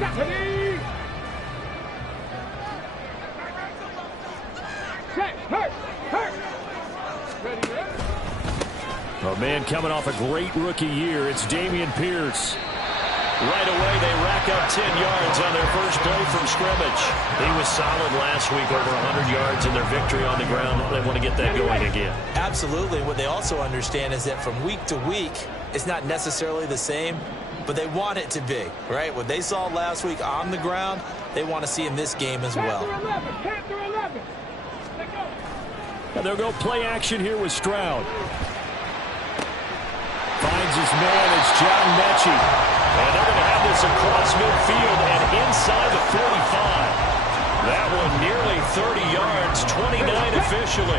Ready. Set. Hurt. Ready. A man coming off a great rookie year. It's Dameon Pierce. Right away, they rack up 10 yards on their first play from scrimmage. He was solid last week, over 100 yards in their victory on the ground. They want to get that going again. Absolutely. What they also understand is that from week to week, it's not necessarily the same, but they want it to be, right? What they saw last week on the ground, they want to see in this game as well. Panther 11. And they'll go play action here with Stroud. Finds his man, it's John Mechie. And they're going to have this across midfield and inside the 45. That one nearly 30 yards, 29 officially.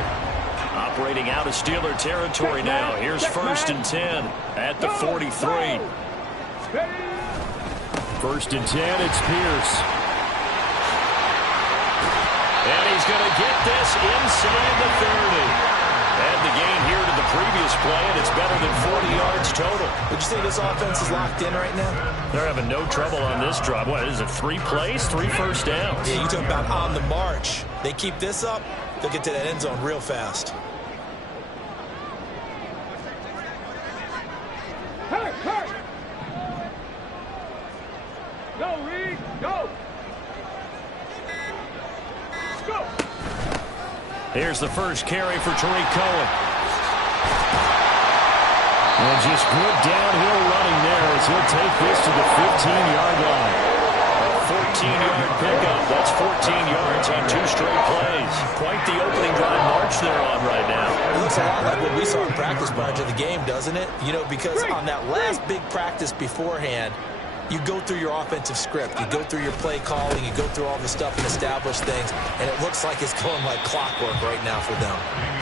Operating out of Steeler territory now. Here's 1st and 10 at the 43. 1st and 10, it's Pierce. And he's going to get this inside the 30. And the gain here to the previous play, and it's better than 40 yards total. Would you say this offense is locked in right now? They're having no trouble on this drive. What is it, 3 plays, 3 first downs? Yeah, you talk about on the march. They keep this up, they'll get to that end zone real fast. Hurt. Go, Reed. Go. Here's the first carry for Tariq Cohen. And just good downhill running there as he'll take this to the 15-yard line. A 14-yard pickup. That's 14 yards on 2 straight plays. Quite the opening drive march they're on right now. It looks a lot like what we saw in practice prior to the game, doesn't it? You know, because on that last big practice beforehand, you go through your offensive script. You go through your play calling. You go through all the stuff and establish things. And it looks like it's going like clockwork right now for them.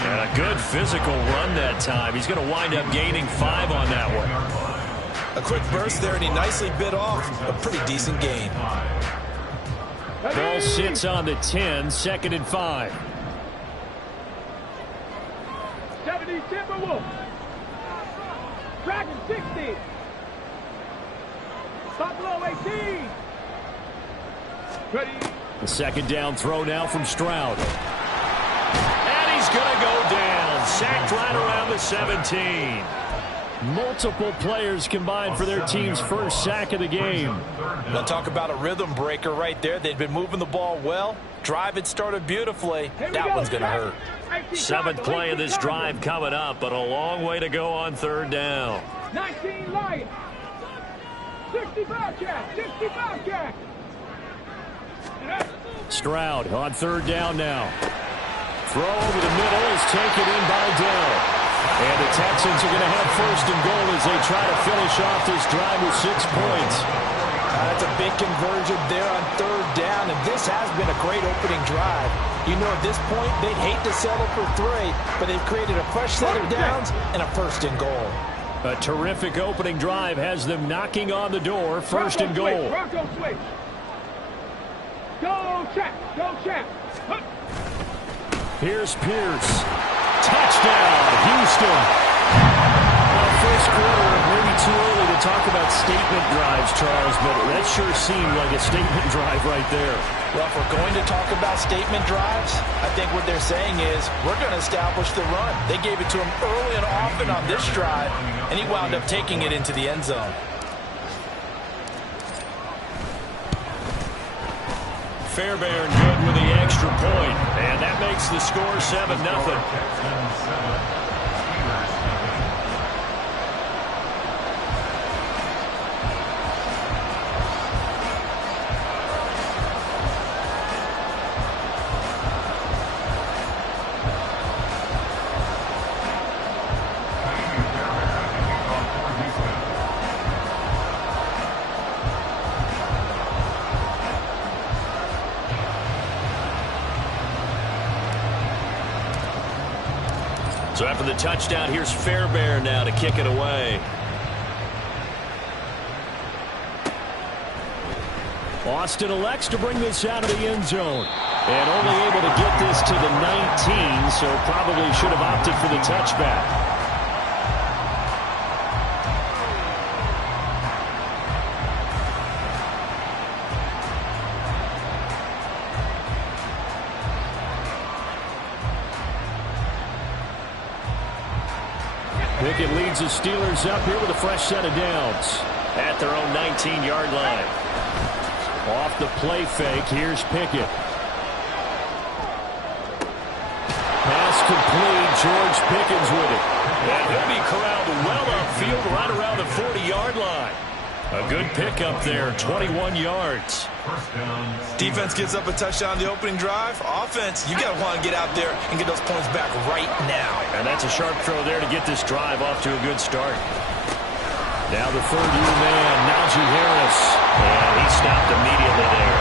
And a good physical run that time. He's going to wind up gaining 5 on that one. A quick burst there, and he nicely bit off a pretty decent gain. Ball sits on the 10, 2nd and 5. 70 Timberwolves. Dragon 60. Buffalo 18. Ready. The 2nd down throw now from Stroud. And he's going to go down. Sacked right around the 17. Multiple players combined for their team's first sack of the game. Now talk about a rhythm breaker right there. They'd been moving the ball well. Drive had started beautifully. That one's going to hurt. 7th play of this drive coming up, but a long way to go on 3rd down. 19 Lions. 65 Jack. Stroud on 3rd down now. Throw over the middle is taken in by Dell. And the Texans are going to have 1st and goal as they try to finish off this drive with 6 points. That's a big conversion there on 3rd down, and this has been a great opening drive. You know, at this point, they'd hate to settle for 3, but they've created a fresh set of downs and a 1st and goal. A terrific opening drive has them knocking on the door. 1st and goal. Bronco switch. Go, Champ. Here's Pierce. Touchdown, Houston. Well, first quarter, maybe too early to talk about statement drives, Charles, but that sure seemed like a statement drive right there. Well, if we're going to talk about statement drives, I think what they're saying is we're going to establish the run. They gave it to him early and often on this drive, and he wound up taking it into the end zone. Fairbairn good with the extra point, and that makes the score 7-0. So after the touchdown, here's Fairbairn now to kick it away. Austin elects to bring this out of the end zone. And only able to get this to the 19, so probably should have opted for the touchback. Pickett leads the Steelers up here with a fresh set of downs at their own 19-yard line. Off the play fake, here's Pickett. Pass complete, George Pickens with it. And he'll be corralled well upfield right around the 40-yard line. A good pickup there, 21 yards. Defense gives up a touchdown on the opening drive. Offense, you got to want to get out there and get those points back right now. And that's a sharp throw there to get this drive off to a good start. Now the third-year man, Najee Harris. And he stopped immediately there.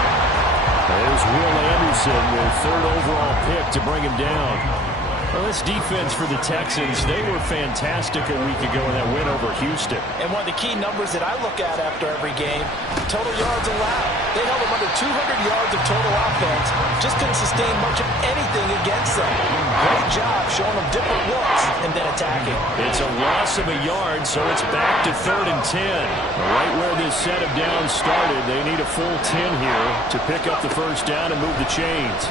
There's Will Anderson, their third overall pick to bring him down. Well, this defense for the Texans, they were fantastic a week ago in that win over Houston. And one of the key numbers that I look at after every game, total yards allowed. They held them under 200 yards of total offense. Just couldn't sustain much of anything against them. Great job showing them different looks and then attacking. It's a loss of a yard, so it's back to 3rd and 10. Right where this set of downs started, they need a full 10 here to pick up the first down and move the chains.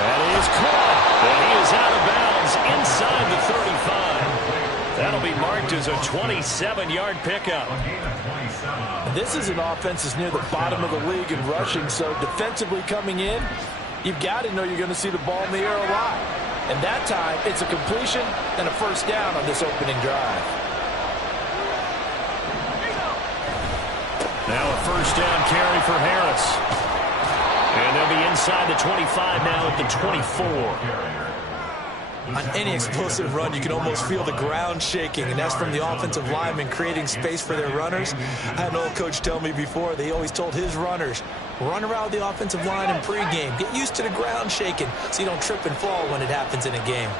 That is caught, and he is out of bounds inside the 35. That'll be marked as a 27-yard pickup. This is an offense that's near the bottom of the league in rushing, so defensively coming in, you've got to know you're going to see the ball in the air a lot. And that time, it's a completion and a first down on this opening drive. Now a first down carry for Harris. And they'll be inside the 25 now at the 24. On any explosive run, you can almost feel the ground shaking, and that's from the offensive linemen creating space for their runners. I had an old coach tell me before, they always told his runners, run around the offensive line in pregame. Get used to the ground shaking so you don't trip and fall when it happens in a game.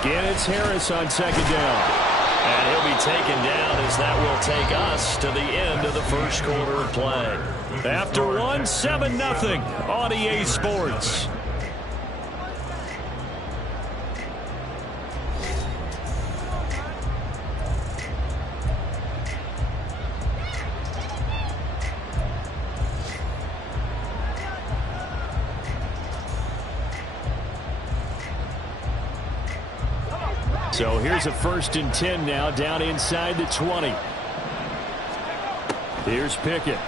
Again, it's Harris on second down. And he'll be taken down as that will take us to the end of the first quarter of play. After one, 7-0 on EA Sports. So here's a 1st and 10 now, down inside the 20. Here's Pickett.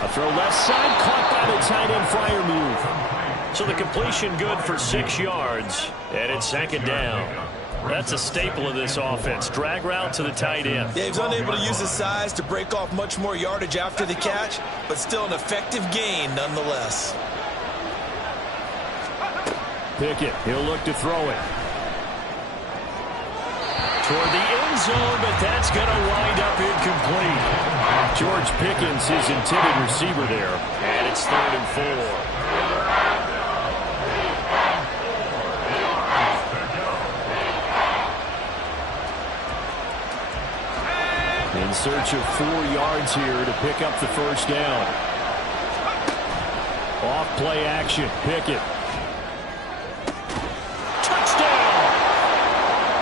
A throw left side, caught by the tight end Freiermuth. So the completion good for 6 yards, and it's 2nd down. That's a staple of this offense. Drag route to the tight end. Yeah, he's unable to use his size to break off much more yardage after the catch, but still an effective gain nonetheless. Pickett, he'll look to throw it. Toward the end zone, but that's going to wind up incomplete. George Pickens, his intended receiver there. And it's 3rd and 4. In search of 4 yards here to pick up the first down. Off play action, Pickett.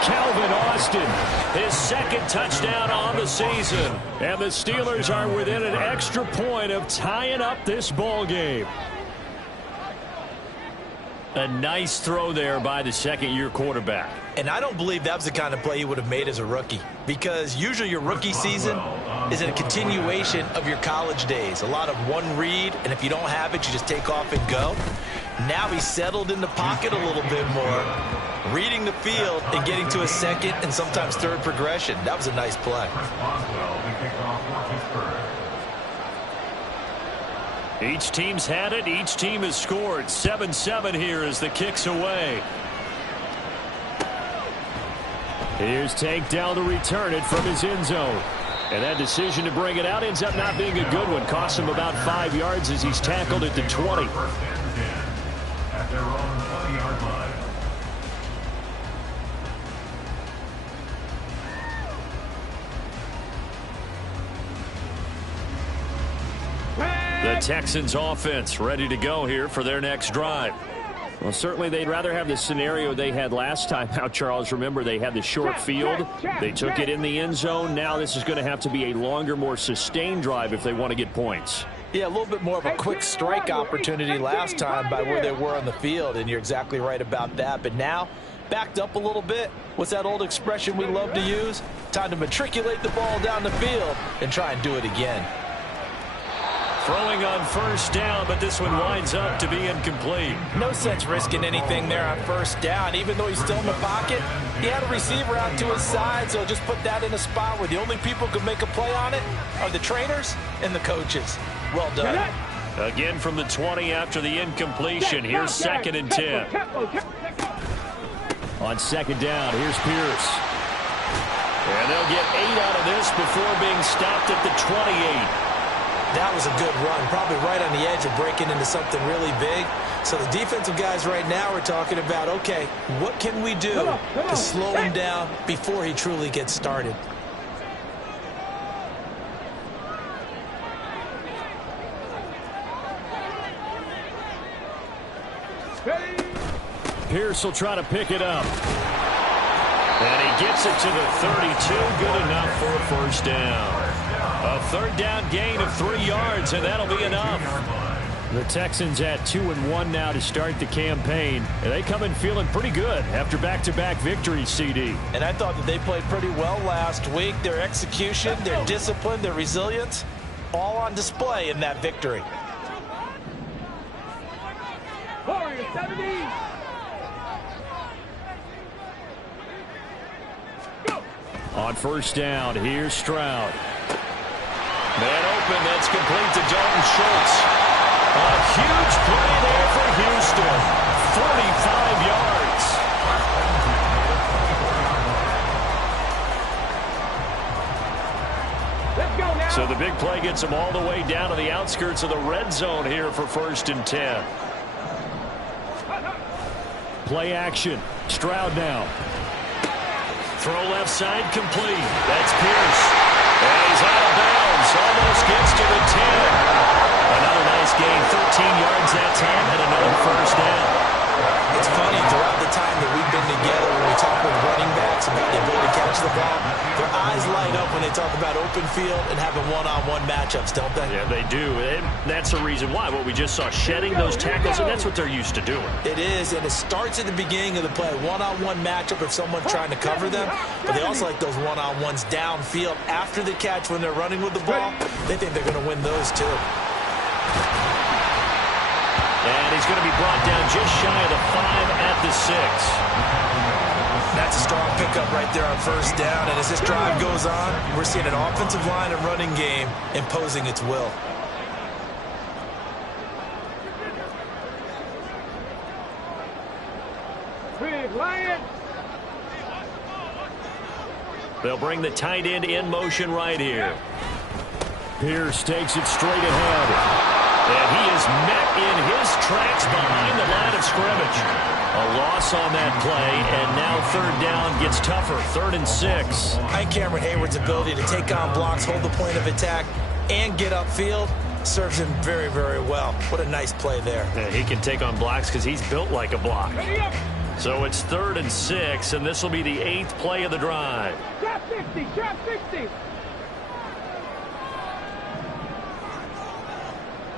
Calvin Austin, his 2nd touchdown on the season. And the Steelers are within an extra point of tying up this ball game. A nice throw there by the 2nd-year quarterback. And I don't believe that was the kind of play he would have made as a rookie, because usually your rookie season is a continuation of your college days. A lot of one read, and if you don't have it, you just take off and go. Now he's settled in the pocket a little bit more, reading the field and getting to a 2nd and sometimes 3rd progression. That was a nice play. Each team's had it. Each team has scored. 7-7 here as the kick's away. Here's Tank down to return it from his end zone. And that decision to bring it out ends up not being a good one. Costs him about 5 yards as he's tackled at the 20. At their own 20-yard line. The Texans offense ready to go here for their next drive. Well, certainly they'd rather have the scenario they had last time out, Charles. Remember, they had the short field. They took it in the end zone. Now this is going to have to be a longer, more sustained drive if they want to get points. Yeah, a little bit more of a quick strike opportunity last time by where they were on the field, and you're exactly right about that. But now, backed up a little bit. What's that old expression we love to use? Time to matriculate the ball down the field and try and do it again. Throwing on first down, but this one winds up to be incomplete. No sense risking anything there on first down. Even though he's still in the pocket, he had a receiver out to his side, so just put that in a spot where the only people who can make a play on it are the trainers and the coaches. Well done. Again from the 20 after the incompletion. Here's 2nd and 10. On 2nd down, here's Pierce. And they'll get 8 out of this before being stopped at the 28. That was a good run, probably right on the edge of breaking into something really big. So the defensive guys right now are talking about, okay, what can we do to slow him down before he truly gets started? Pierce will try to pick it up. And he gets it to the 32. Good enough for a first down. A 3rd down gain of 3 yards, and that'll be enough. The Texans at 2-1 now to start the campaign. And they come in feeling pretty good after back-to-back victories, CD. And I thought that they played pretty well last week. Their execution, their discipline, their resilience, all on display in that victory. Warriors 70. On first down, here's Stroud. Man open, that's complete to Dalton Schultz. A huge play there for Houston. 45 yards. Let's go now. So the big play gets them all the way down to the outskirts of the red zone here for 1st and 10. Play action. Stroud now. Throw left side complete. That's Pierce. And he's out of bounds. Almost gets to the 10. Another nice gain. 13 yards that time and another first down. It's funny, throughout the time that we've been together, when we talk with running backs about the ability to catch the ball, their eyes light up when they talk about open field and having one-on-one matchups, don't they? Yeah, they do. And that's the reason why. What we just saw, shedding those tackles, and that's what they're used to doing. It is, and it starts at the beginning of the play. One-on-one matchup if someone's trying to cover them, but they also like those one-on-ones downfield after the catch when they're running with the ball. They think they're going to win those too. And he's going to be brought down just shy of the 5 at the 6. That's a strong pickup right there on first down. And as this drive goes on, we're seeing an offensive line and running game imposing its will. Big Lion. They'll bring the tight end in motion right here. Pierce takes it straight ahead. And he is met in his tracks behind the line of scrimmage. A loss on that play, and now 3rd down gets tougher. 3rd and 6. I think Cameron Hayward's ability to take on blocks, hold the point of attack, and get upfield serves him very, very well. What a nice play there. Yeah, he can take on blocks because he's built like a block. So it's 3rd and 6, and this will be the 8th play of the drive. Trap 60, trap 60.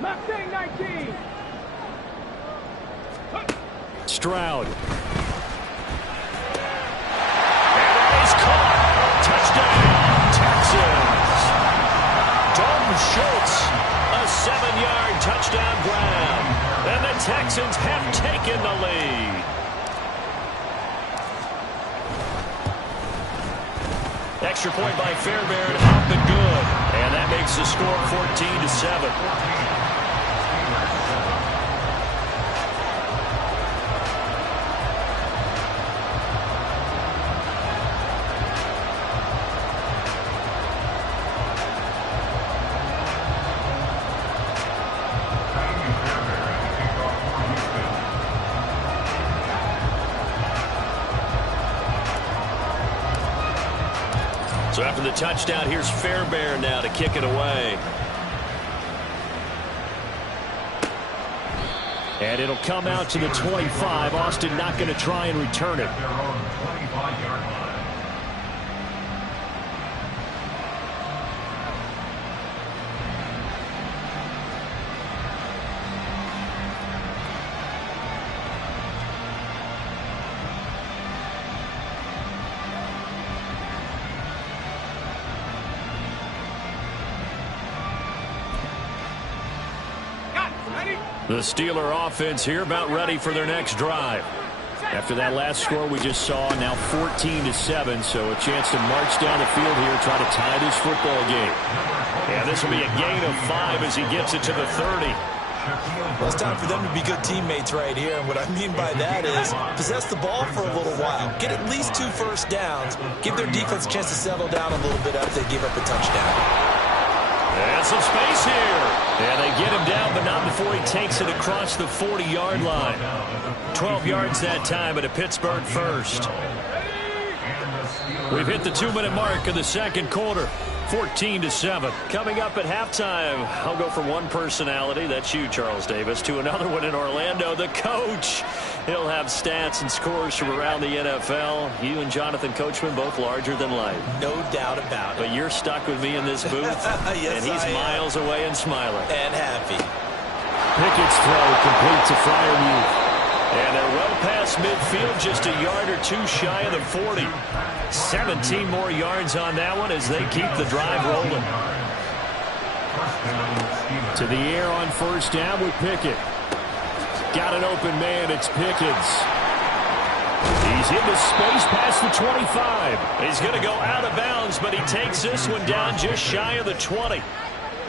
Mustang 19. Stroud. And that is caught. Touchdown, Texans. Dalton Schultz, a 7-yard touchdown grab. And the Texans have taken the lead. Extra point by Fairbairn, up and good. And that makes the score 14-7. So after the touchdown, here's Fairbairn now to kick it away. And it'll come out to the 25. Austin not going to try and return it. The Steeler offense here about ready for their next drive. After that last score we just saw, now 14-7, so a chance to march down the field here, try to tie this football game. And this will be a gain of 5 as he gets it to the 30. Well, it's time for them to be good teammates right here, and what I mean by that is possess the ball for a little while, get at least 2 first downs, give their defense a chance to settle down a little bit after they give up a touchdown. And some space here. And they get him down, but not before he takes it across the 40-yard line. 12 yards that time at a Pittsburgh first. We've hit the 2-minute mark of the second quarter. 14-7. Coming up at halftime, I'll go from one personality, that's you, Charles Davis, to another one in Orlando, the coach. He'll have stats and scores from around the NFL. You and Jonathan Coachman both larger than life. No doubt about it. But you're stuck with me in this booth, yes, and he's miles away and smiling. And happy. Pickett's throw complete to Freiermuth. And they're well past midfield, just a yard or two shy of the 40. 17 more yards on that one as they keep the drive rolling. To the air on first down with Pickett. Got an open man, it's Pickens. He's into space past the 25. He's going to go out of bounds, but he takes this one down just shy of the 20.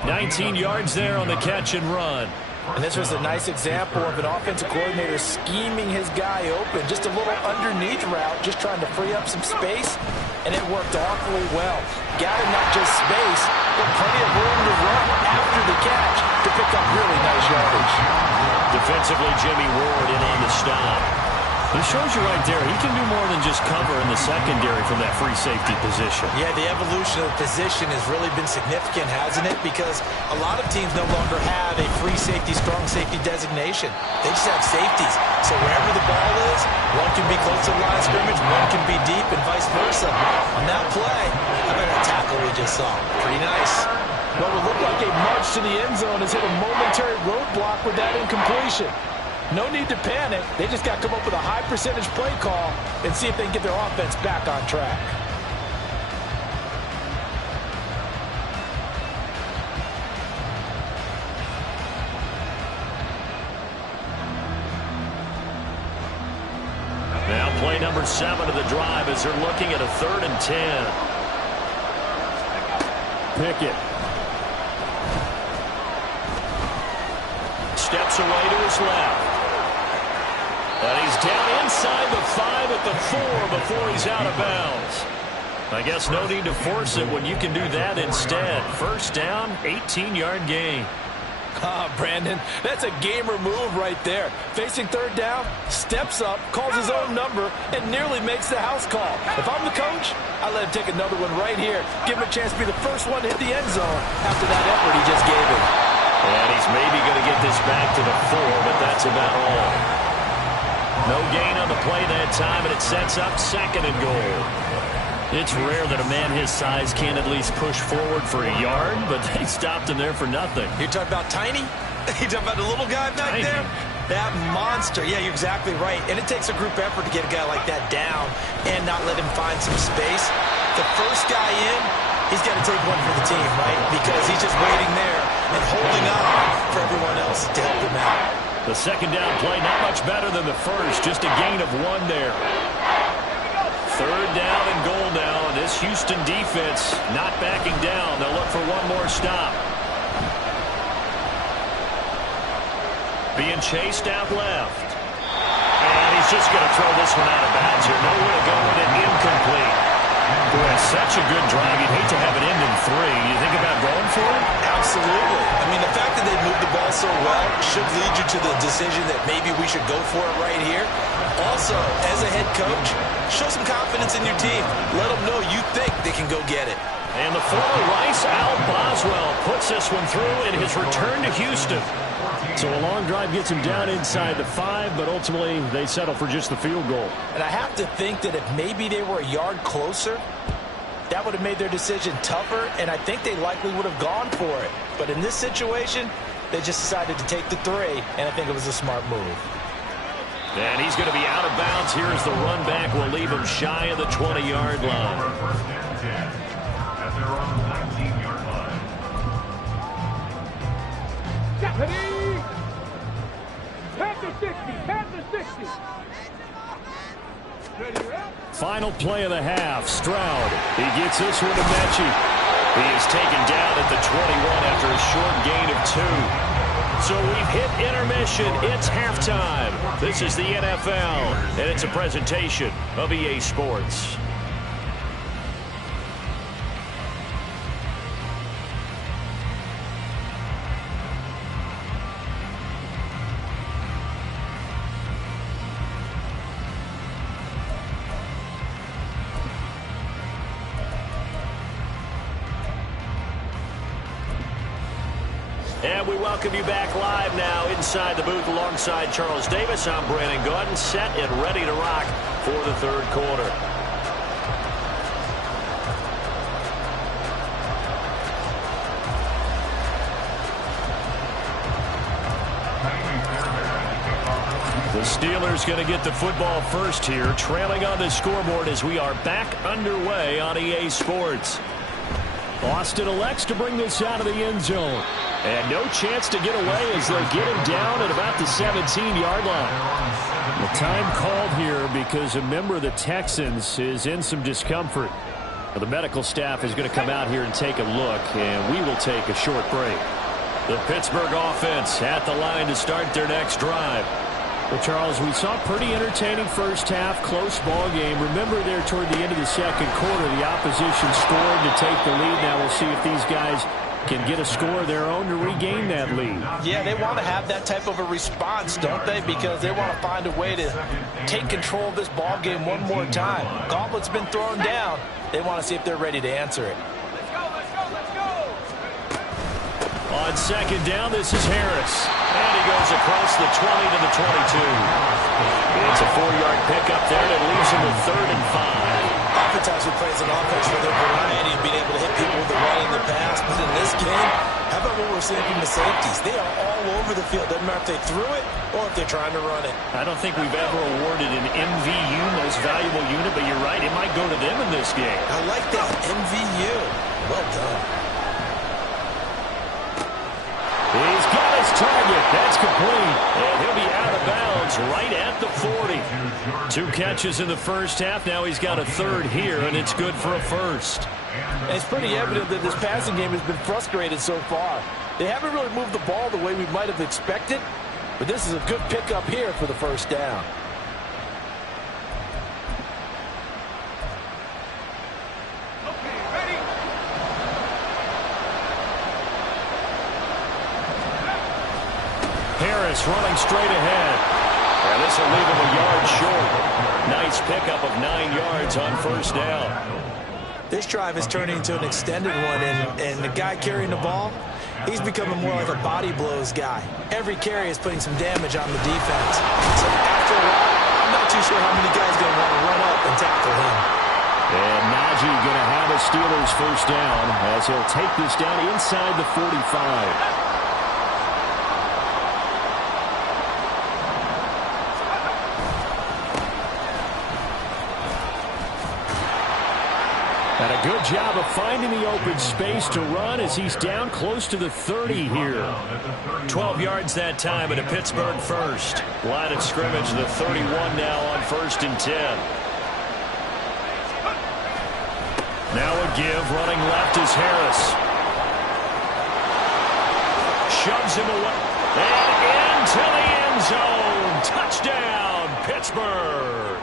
19 yards there on the catch and run. And this was a nice example of an offensive coordinator scheming his guy open. Just a little underneath route, just trying to free up some space, and it worked awfully well. Got him not just space, but plenty of room to run after the catch to pick up really nice yardage. Defensively, Jimmy Ward in on the stop. It shows you right there, he can do more than just cover in the secondary from that free safety position. Yeah, the evolution of the position has really been significant, hasn't it? Because a lot of teams no longer have a free safety, strong safety designation. They just have safeties. So wherever the ball is, one can be close to the line of scrimmage, one can be deep, and vice versa. On that play, how about that tackle we just saw? Pretty nice. What would look like a march to the end zone has hit a momentary roadblock with that incompletion. No need to panic. They just got to come up with a high percentage play call and see if they can get their offense back on track. Now play number 7 of the drive as they're looking at a 3rd and 10. Pickett. Steps away to his left. And he's down inside the 5 at the 4 before he's out of bounds. I guess no need to force it when you can do that instead. First down, 18-yard gain. Brandon, that's a gamer move right there. Facing 3rd down, steps up, calls his own number, and nearly makes the house call. If I'm the coach, I let him take another one right here. Give him a chance to be the first one to hit the end zone after that effort he just gave him. And he's maybe going to get this back to the 4, but that's about all. No gain on the play that time, and it sets up 2nd and goal. It's rare that a man his size can't at least push forward for a yard, but they stopped him there for nothing. You're talking about tiny? You're talking about the little guy back there? That monster. Yeah, you're exactly right. And it takes a group effort to get a guy like that down and not let him find some space. The first guy in, he's got to take one for the team, right? Because he's just waiting there and holding on for everyone else to help him out. The 2nd down play, not much better than the first, just a gain of 1 there. 3rd down and goal now. This Houston defense not backing down. They'll look for one more stop. Being chased out left. And he's just going to throw this one out of bounds here. Nowhere to go with it, incomplete. Boy, it's such a good drive. You'd hate to have it end in 3. You think about going for it? Absolutely. I mean, the fact that they moved the ball so well should lead you to the decision that maybe we should go for it right here. Also, as a head coach, show some confidence in your team. Let them know you think they can go get it. And the former Rice Al Boswell puts this one through in his return to Houston. So a long drive gets him down inside the 5, but ultimately they settle for just the field goal. And I have to think that if maybe they were a yard closer, that would have made their decision tougher, and I think they likely would have gone for it. But in this situation, they just decided to take the 3, and I think it was a smart move. And he's going to be out of bounds here as the run back will leave him shy of the 20-yard line. 60. Pass the 60. Final play of the half. Stroud. He gets this one to Mechie. He is taken down at the 21 after a short gain of 2. So we've hit intermission. It's halftime. This is the NFL, and it's a presentation of EA Sports. And we welcome you back live now inside the booth alongside Charles Davis. I'm Brandon Gaudin, set and ready to rock for the third quarter. The Steelers going to get the football first here, trailing on the scoreboard as we are back underway on EA Sports. Austin elects to bring this out of the end zone. And no chance to get away as they'll get him down at about the 17-yard line. The time called here because a member of the Texans is in some discomfort. The medical staff is going to come out here and take a look, and we will take a short break. The Pittsburgh offense at the line to start their next drive. Well, Charles, we saw a pretty entertaining first half, close ball game. Remember there toward the end of the second quarter, the opposition scored to take the lead. Now we'll see if these guys can get a score of their own to regain that lead. Yeah, they want to have that type of a response, don't they? Because they want to find a way to take control of this ball game one more time. Gauntlet's been thrown down. They want to see if they're ready to answer it. On second down, this is Harris. And he goes across the 20 to the 22. It's a 4-yard pickup there that leaves him with 3rd and 5. Oftentimes we plays an offense for their variety and being able to hit people with the run and the pass. But in this game, how about what we're seeing from the safeties? They are all over the field. Doesn't matter if they threw it or if they're trying to run it. I don't think we've ever awarded an MVU, most valuable unit, but you're right, it might go to them in this game. I like that, MVU. Well done. He's got his target. That's complete. And he'll be out of bounds right at the 40. 2 catches in the first half. Now he's got a 3rd here, and it's good for a 1st. And it's pretty evident that this passing game has been frustrated so far. They haven't really moved the ball the way we might have expected, but this is a good pickup here for the 1st down. Harris running straight ahead. And this will leave him a yard short. Nice pickup of 9 yards on 1st down. This drive is turning into an extended one, and the guy carrying the ball, he's becoming more like a body blows guy. Every carry is putting some damage on the defense. So after a while, I'm not too sure how many guys are going to want to run up and tackle him. And Najee going to have a Steelers 1st down as he'll take this down inside the 45. And a good job of finding the open space to run as he's down close to the 30 here. 12 yards that time and a Pittsburgh 1st. Line of scrimmage, the 31 now on 1st and 10. Now a give, running left is Harris. Shoves him away. And into the end zone. Touchdown, Pittsburgh.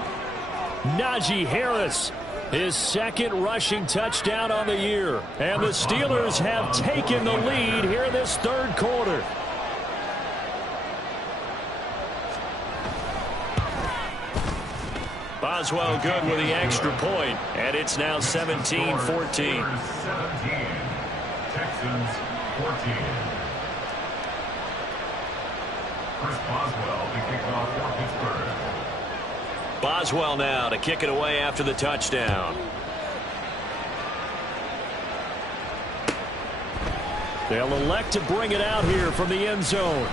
Najee Harris. His 2nd rushing touchdown on the year. And the Steelers have taken the lead here in this 3rd quarter. Boswell good with the extra point. And it's now 17-14. 17. Texans 14. Chris Boswell, the kickoff for Pittsburgh. Boswell now to kick it away after the touchdown. They'll elect to bring it out here from the end zone.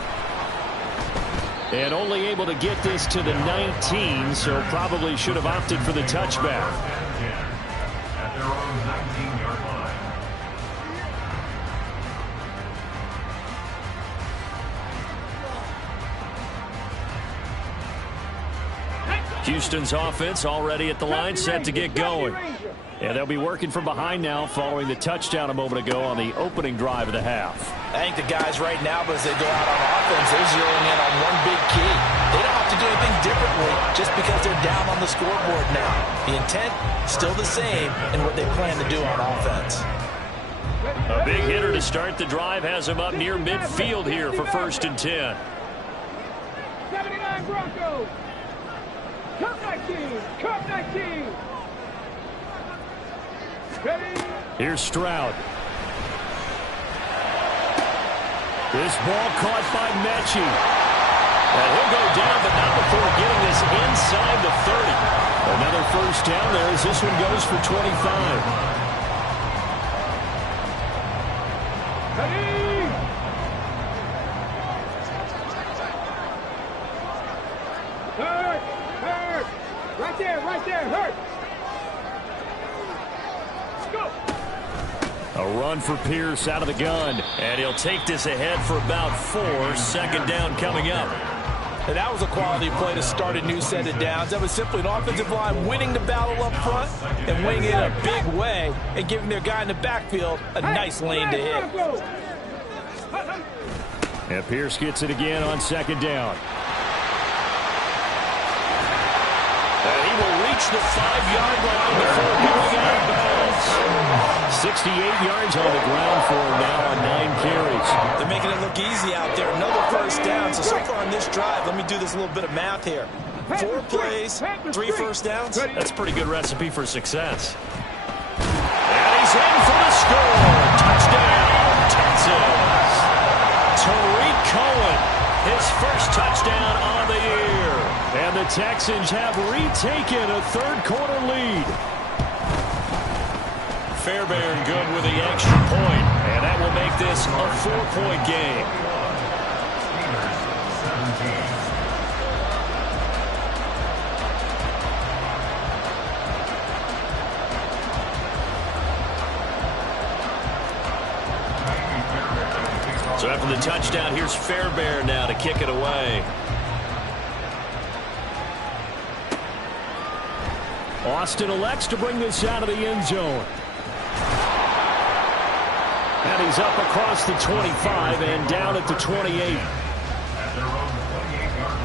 And only able to get this to the 19, so probably should have opted for the touchback. At their own 19-yard line. Houston's offense already at the line, set to get going. And they'll be working from behind now following the touchdown a moment ago on the opening drive of the half. I think the guys right now, as they go out on offense, they're zeroing in on one big key. They don't have to do anything differently just because they're down on the scoreboard now. The intent, still the same in what they plan to do on offense. A big hitter to start the drive has him up near midfield here for 1st and 10. 79 Broncos. Cup 19. Cup 19. Ready? Here's Stroud. This ball caught by Mechie. And he'll go down, but not before getting this inside the 30. Another 1st down there as this one goes for 25. Ready? Hurt. Right there, hurt. A run for Pierce out of the gun. And he'll take this ahead for about 4. 2nd down coming up. And that was a quality play to start a new set of downs. That was simply an offensive line winning the battle up front and winning it in a big way and giving their guy in the backfield a nice lane to hit. And Pierce gets it again on 2nd down. And he will reach the 5-yard line before going out of bounds. 68 yards on the ground for him now on 9 carries. They're making it look easy out there. Another 1st down. So far on this drive, let me do this little bit of math here. 4 plays, 3 1st downs. That's a pretty good recipe for success. And he's in for the score. Touchdown, Texans. Tariq Cohen, his 1st touchdown on the year. And the Texans have retaken a 3rd quarter lead. Fairbairn good with the extra point, and that will make this a 4-point game. So after the touchdown, here's Fairbairn now to kick it away. Austin elects to bring this out of the end zone. And he's up across the 25 and down at the 28. At their own 28-yard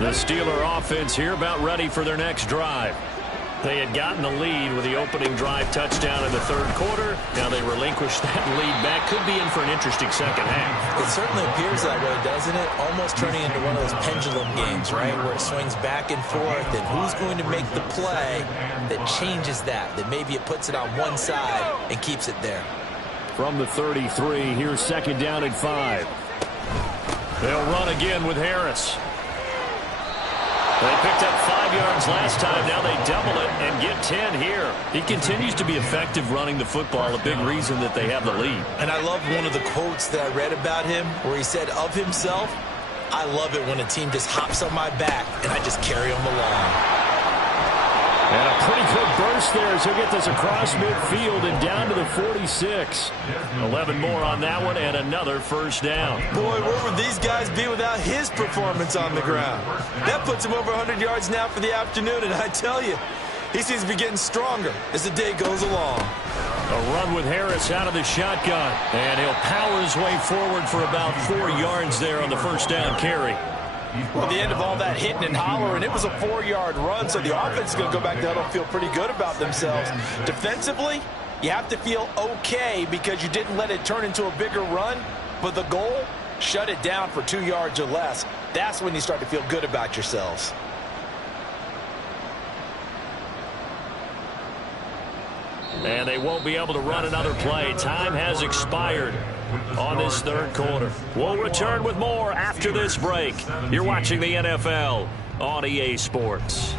line. The Steeler offense here about ready for their next drive. They had gotten the lead with the opening drive touchdown in the 3rd quarter. Now they relinquish that lead back. Could be in for an interesting 2nd half. It certainly appears that way, doesn't it? Almost turning into one of those pendulum games, right, where it swings back and forth, and who's going to make the play that changes that maybe it puts it on one side and keeps it there. From the 33, here's 2nd down and 5. They'll run again with Harris. They picked up 5 yards last time. Now they double it and get 10 here. He continues to be effective running the football, a big reason that they have the lead. And I love one of the quotes that I read about him where he said of himself, "I love it when a team just hops on my back and I just carry them along." And a pretty good burst there as he'll get this across midfield and down to the 46. 11 more on that one and another 1st down. Boy, where would these guys be without his performance on the ground? That puts him over 100 yards now for the afternoon, and I tell you, he seems to be getting stronger as the day goes along. A run with Harris out of the shotgun, and he'll power his way forward for about 4 yards there on the 1st down carry. Well, at the end of all that hitting and hollering, it was a 4-yard run, so the offense is going to go back down and feel pretty good about themselves. Defensively, you have to feel okay because you didn't let it turn into a bigger run, but the goal, shut it down for 2 yards or less. That's when you start to feel good about yourselves. And they won't be able to run another play. Time has expired on this 3rd quarter. We'll return with more after this break. You're watching the NFL on EA Sports.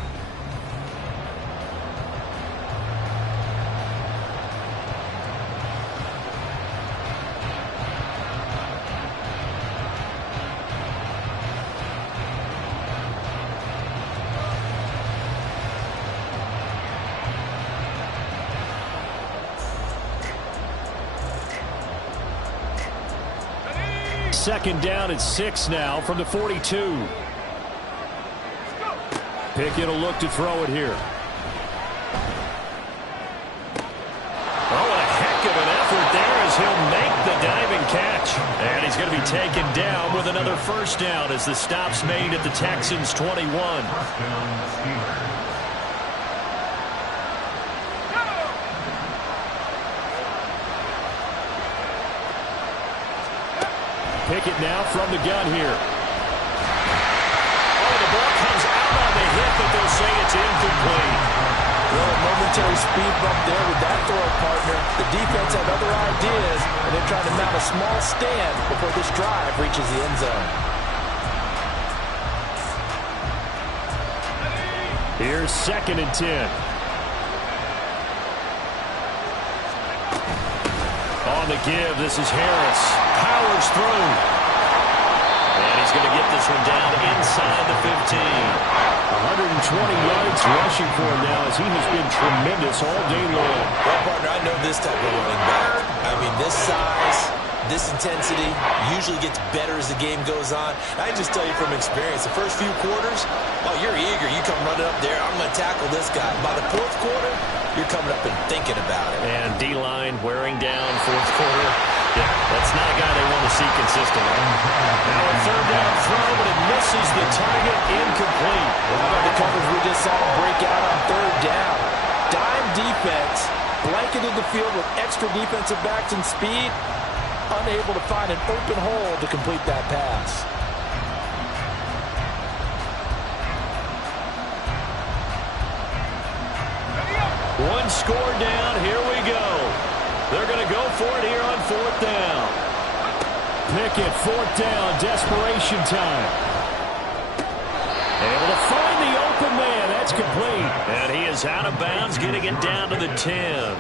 second down and 6 now from the 42. Pickett will look to throw it here. Oh, a heck of an effort there as he'll make the diving catch. And he's going to be taken down with another first down as the stop's made at the Texans' 21. Pickett now from the gun here. Oh, the ball comes out on the hit, but they'll say it's incomplete. Well, a momentary speed bump there with that throw, partner. The defense had other ideas, and they're trying to mount a small stand before this drive reaches the end zone. Here's 2nd and 10. On the give, this is Harris. Powers through. And he's going to get this one down inside the 15. 120 yards rushing for him now as he has been tremendous all day long. Well, partner, I know this type of running back. I mean, this size, this intensity usually gets better as the game goes on. I just tell you from experience, the first few quarters, oh, you're eager. You come running up there, I'm going to tackle this guy. By the 4th quarter, you're coming up and thinking about it. And D-line wearing down 4th quarter. Yeah, that's not a guy they want to see consistently. Now a 3rd down throw, but it misses the target, incomplete. How about the coverage we just saw break out on 3rd down? Dime defense, blanketed the field with extra defensive backs and speed, unable to find an open hole to complete that pass. One score down, here we go. They're going to go for it here on 4th down. Pickett, 4th down, desperation time. Able to find the open man, that's complete. And he is out of bounds, getting it down to the 10.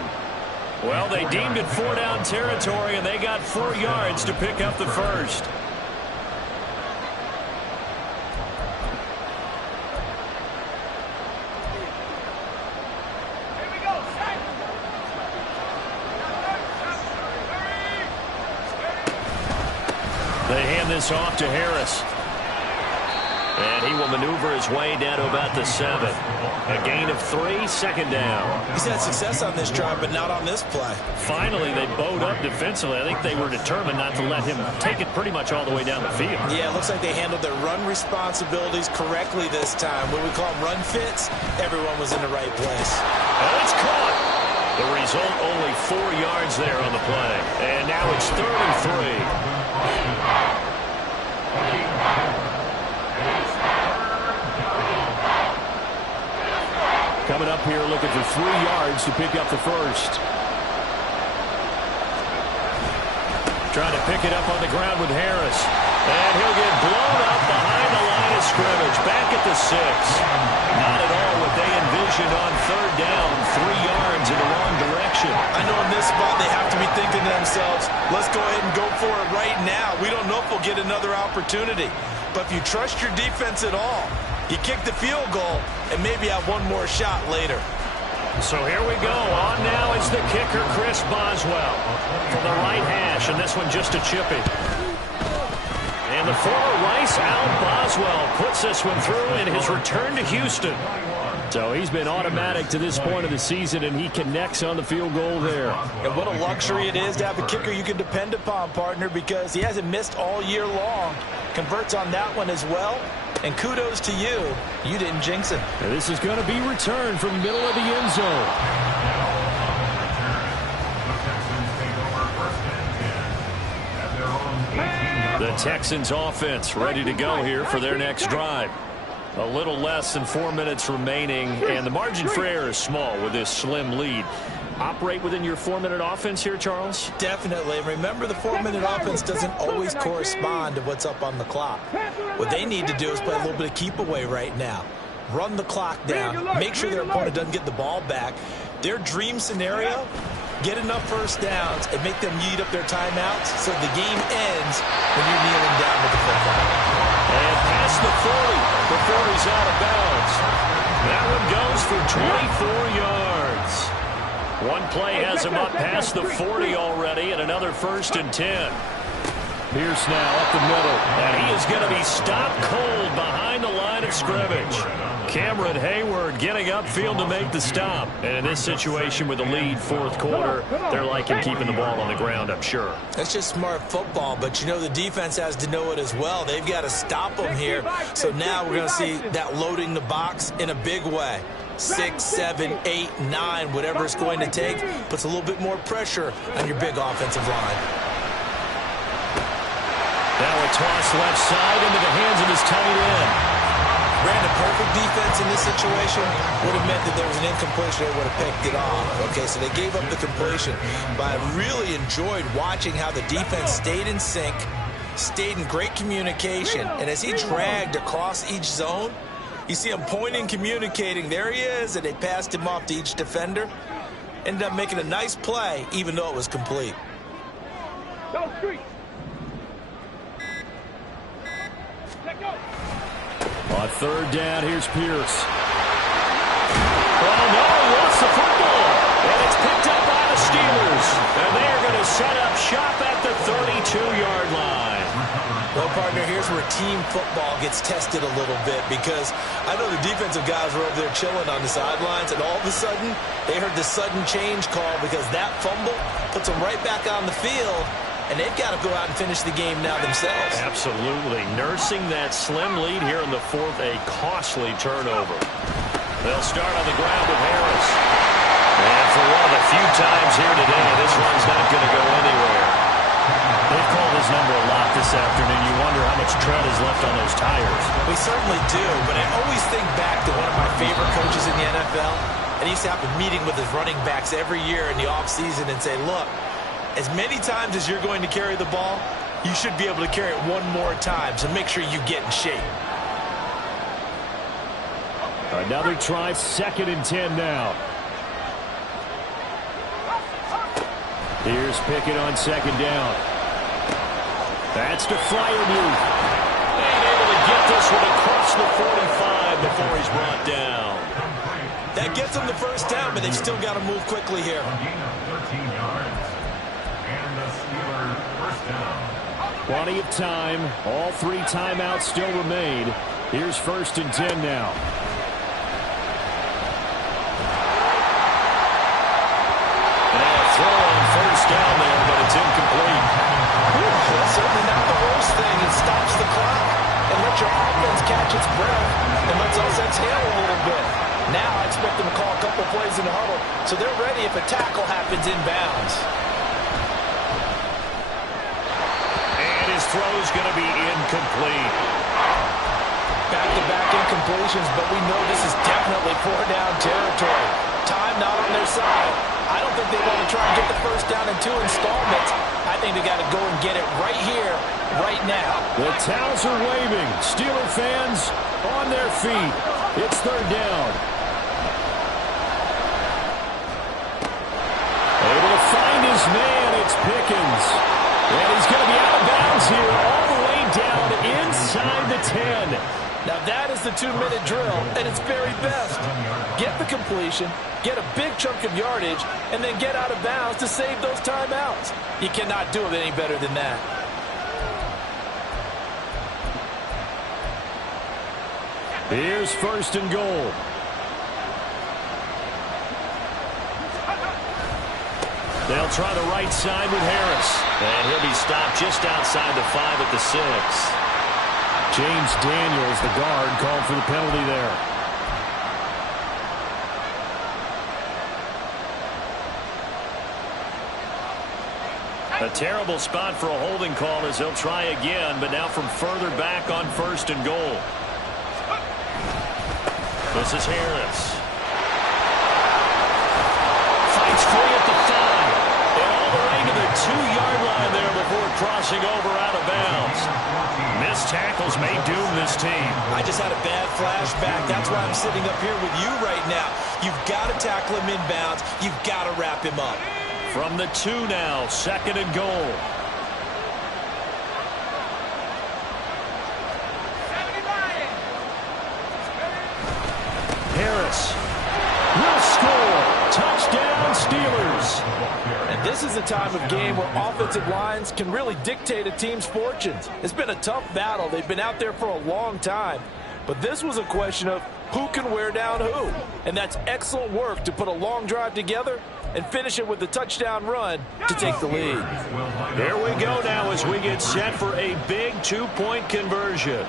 Well, they deemed it 4-down territory, and they got 4 yards to pick up the first. They hand this off to Harris. And he will maneuver his way down to about the 7. A gain of 3, 2nd down. He's had success on this drive, but not on this play. Finally, they bowed up defensively. I think they were determined not to let him take it pretty much all the way down the field. Yeah, it looks like they handled their run responsibilities correctly this time. When we call them run fits, everyone was in the right place. Oh, it's caught. The result, only 4 yards there on the play. And now it's 3rd and 3. Coming up here looking for 3 yards to pick up the first. Trying to pick it up on the ground with Harris. And he'll get blown up behind the line of scrimmage. Back at the 6. Not at all what they envisioned on 3rd down. 3 yards in the wrong direction. I know in this spot they have to be thinking to themselves, let's go ahead and go for it right now. We don't know if we'll get another opportunity. But if you trust your defense at all, you kick the field goal and maybe have one more shot later. So here we go. On now is the kicker, Chris Boswell, from the right hash, and this one just a chippy. And the former Rice Al Boswell puts this one through in his return to Houston. So he's been automatic to this point of the season, and he connects on the field goal there. And what a luxury it is to have a kicker you can depend upon, partner, because he hasn't missed all year long. Converts on that one as well. And kudos to you. You didn't jinx it. And this is going to be returned from the middle of the end zone. The Texans offense ready to go here for their next drive. A little less than 4 minutes remaining, and the margin for error is small with this slim lead. Operate within your 4-minute offense here, Charles? Definitely. Remember, the 4-minute offense doesn't always correspond to what's up on the clock. What they need to do is play a little bit of keep away right now. Run the clock down. Make sure their opponent doesn't get the ball back. Their dream scenario, get enough first downs and make them eat up their timeouts so the game ends when you're kneeling down with the football. And past the 40. The 40's out of bounds. That one goes for 24 yards. One play has him up past the 40 already, and another 1st and 10. Pierce now up the middle. And he is going to be stopped cold behind the line of scrimmage. Cameron Hayward getting upfield to make the stop. And in this situation with the lead fourth quarter, they're liking keeping the ball on the ground, I'm sure. That's just smart football, but you know the defense has to know it as well. They've got to stop them here. So now we're going to see that loading the box in a big way. 6, 7, 8, 9, whatever it's going to take, puts a little bit more pressure on your big offensive line. Now a toss left side into the hands of his tight end. Brandon, perfect defense in this situation would have meant that there was an incompletion. They would have picked it off. Okay, so they gave up the completion. But I really enjoyed watching how the defense stayed in sync, stayed in great communication. And as he dragged across each zone, you see him pointing, communicating. There he is, and they passed him off to each defender. Ended up making a nice play, even though it was complete. Go street. Let go. On third down, here's Pierce. Oh, no, he lost the football. And it's picked up by the Steelers. And they are going to set up shop at the 32-yard line. Well, partner, here's where team football gets tested a little bit, because I know the defensive guys were over there chilling on the sidelines, and all of a sudden, they heard the sudden change call because that fumble puts them right back on the field. And they've got to go out and finish the game now themselves. Absolutely. Nursing that slim lead here in the fourth, a costly turnover. They'll start on the ground with Harris. And for one of the few times here today, this one's not going to go anywhere. They've called his number a lot this afternoon. You wonder how much tread is left on those tires. We certainly do, but I always think back to one of my favorite coaches in the NFL. And he used to have a meeting with his running backs every year in the offseason and say, look, as many times as you're going to carry the ball, you should be able to carry it one more time, so make sure you get in shape. Another try, 2nd and 10 now. Here's Pickett on 2nd down. That's to Freiermuth. And able to get this one across the 45 before he's brought down. That gets them the first down, but they've still got to move quickly here. Plenty of time. All 3 timeouts still remain. Here's 1st and 10 now. And a throw on 1st down there, but it's incomplete. That's certainly not the worst thing. It stops the clock and lets your offense catch its breath and lets us exhale a little bit. Now I expect them to call a couple plays in the huddle, so they're ready if a tackle happens inbounds. His throw's going to be incomplete. Back-to-back incompletions, but we know this is definitely 4-down territory. Time not on their side. I don't think they want to try and get the first down in 2 installments. I think they got to go and get it right here, right now. The towels are waving. Steeler fans on their feet. It's 3rd down. Able to find his man. It's Pickens. And he's going to be out of bounds here all the way down inside the 10. Now that is the 2-minute drill at its very best. Get the completion, get a big chunk of yardage, and then get out of bounds to save those timeouts. You cannot do it any better than that. Here's 1st and goal. They'll try the right side with Harris. And he'll be stopped just outside the 5 at the 6. James Daniels, the guard, called for the penalty there. A terrible spot for a holding call as he'll try again, but now from further back on 1st and goal. This is Harris. Fights free at the 5. And all the way to the 2-yard line there before crossing over out of bounds. Missed tackles may doom this team. I just had a bad flashback. That's why I'm sitting up here with you right now. You've got to tackle him inbounds. You've got to wrap him up. From the 2 now, 2nd and goal. Harris will score. Touchdown, Steelers. And this This is a time of game where offensive lines can really dictate a team's fortunes. It's been a tough battle. They've been out there for a long time. But this was a question of who can wear down who. And that's excellent work to put a long drive together and finish it with a touchdown run to take the lead. There we go now as we get set for a big 2-point conversion.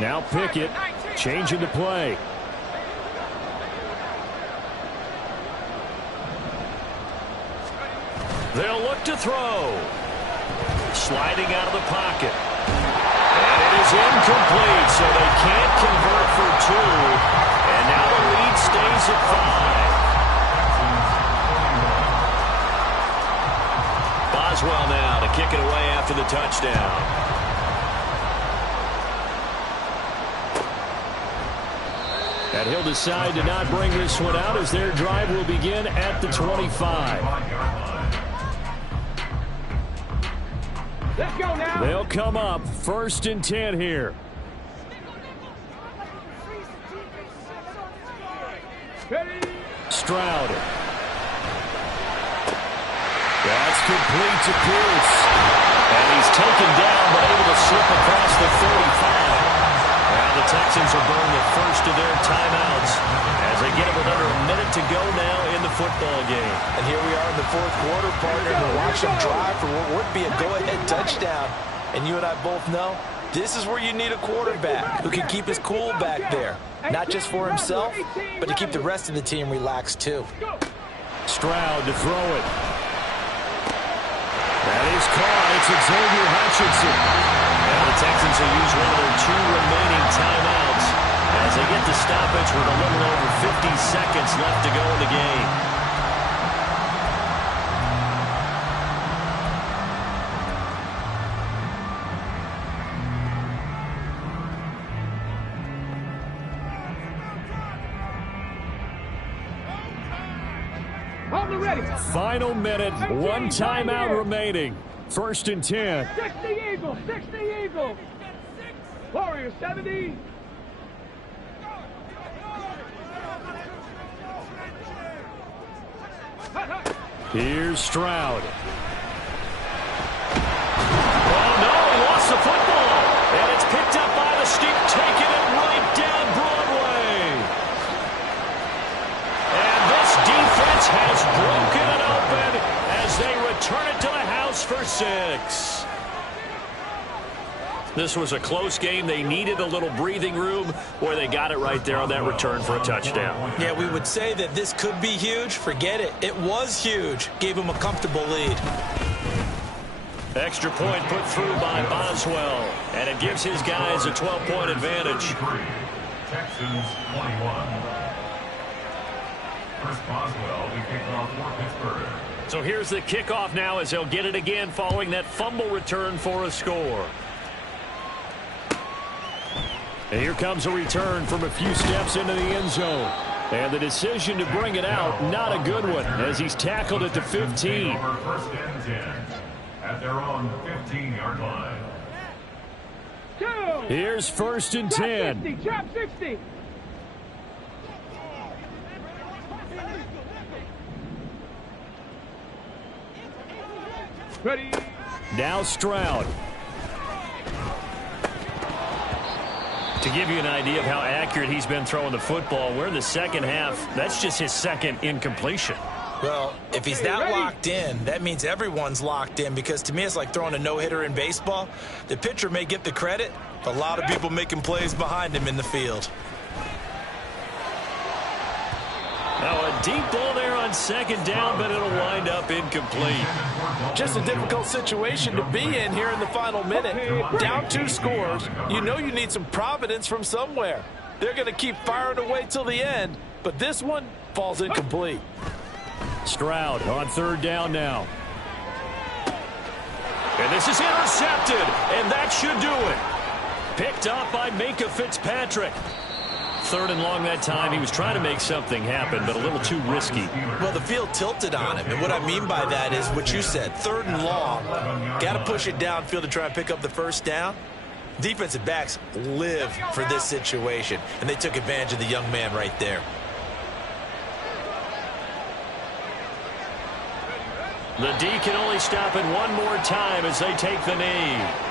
Now Pickett changing the play. They'll look to throw. Sliding out of the pocket. And it is incomplete, so they can't convert for 2. And now the lead stays at 5. Boswell now to kick it away after the touchdown. And he'll decide to not bring this one out as their drive will begin at the 25. Let's go now. They'll come up 1st and 10 here. Ready. Stroud. That's complete to Pierce. And he's taken down but able to slip across the 35. Now the Texans will burn the first of their timeouts as they get it with under a minute to go now in the football game. And here we are in the 4th quarter, partner, to watch them drive for what would be a go-ahead touchdown. And you and I both know this is where you need a quarterback who can keep his cool back there. Not just for himself, but to keep the rest of the team relaxed too. Stroud to throw it. That is caught. It's Xavier Hutchinson. Now the Texans will use one of their 2 remaining timeouts as they get the stoppage with a little over 50 seconds left to go in the game. Final minute, 1 timeout remaining. 1st and 10. 60 Eagles, 60 Eagles. Warriors 70. Here's Stroud. Oh no, he lost the football. And it's picked up by the steep, taking it right down Broadway. And this defense has broken it open as they return it to the house for 6. This was a close game. They needed a little breathing room where they got it right there on that return for a touchdown. Yeah, we would say that this could be huge. Forget it. It was huge. Gave them a comfortable lead. Extra point put through by Boswell, and it gives his guys a 12-point advantage. Texans 21. Chris Boswell, the kickoff for Pittsburgh. So here's the kickoff now as they'll get it again following that fumble return for a score. And here comes a return from a few steps into the end zone. And the decision to bring it out, not a good one, as he's tackled at the 15. 1st and 10 at their own 15-yard line. 2. Here's 1st and 10. Drop 60. Ready. Now Stroud. To give you an idea of how accurate he's been throwing the football, we're in the second half. That's just his 2nd incompletion. Well, if he's that locked in, that means everyone's locked in, because to me it's like throwing a no-hitter in baseball. The pitcher may get the credit, but a lot of people making plays behind him in the field. Now a deep ball there on 2nd down, but it'll wind up incomplete. Just a difficult situation to be in here in the final minute. Down 2 scores. You know you need some providence from somewhere. They're going to keep firing away till the end, but this one falls incomplete. Stroud on 3rd down now. And this is intercepted, and that should do it. Picked up by Minka Fitzpatrick. 3rd and long that time. He was trying to make something happen, but a little too risky. Well, the field tilted on him, and what I mean by that is what you said, 3rd and long. Got to push it downfield to try and pick up the 1st down. Defensive backs live for this situation, and they took advantage of the young man right there. The D can only stop it one more time as they take the knee.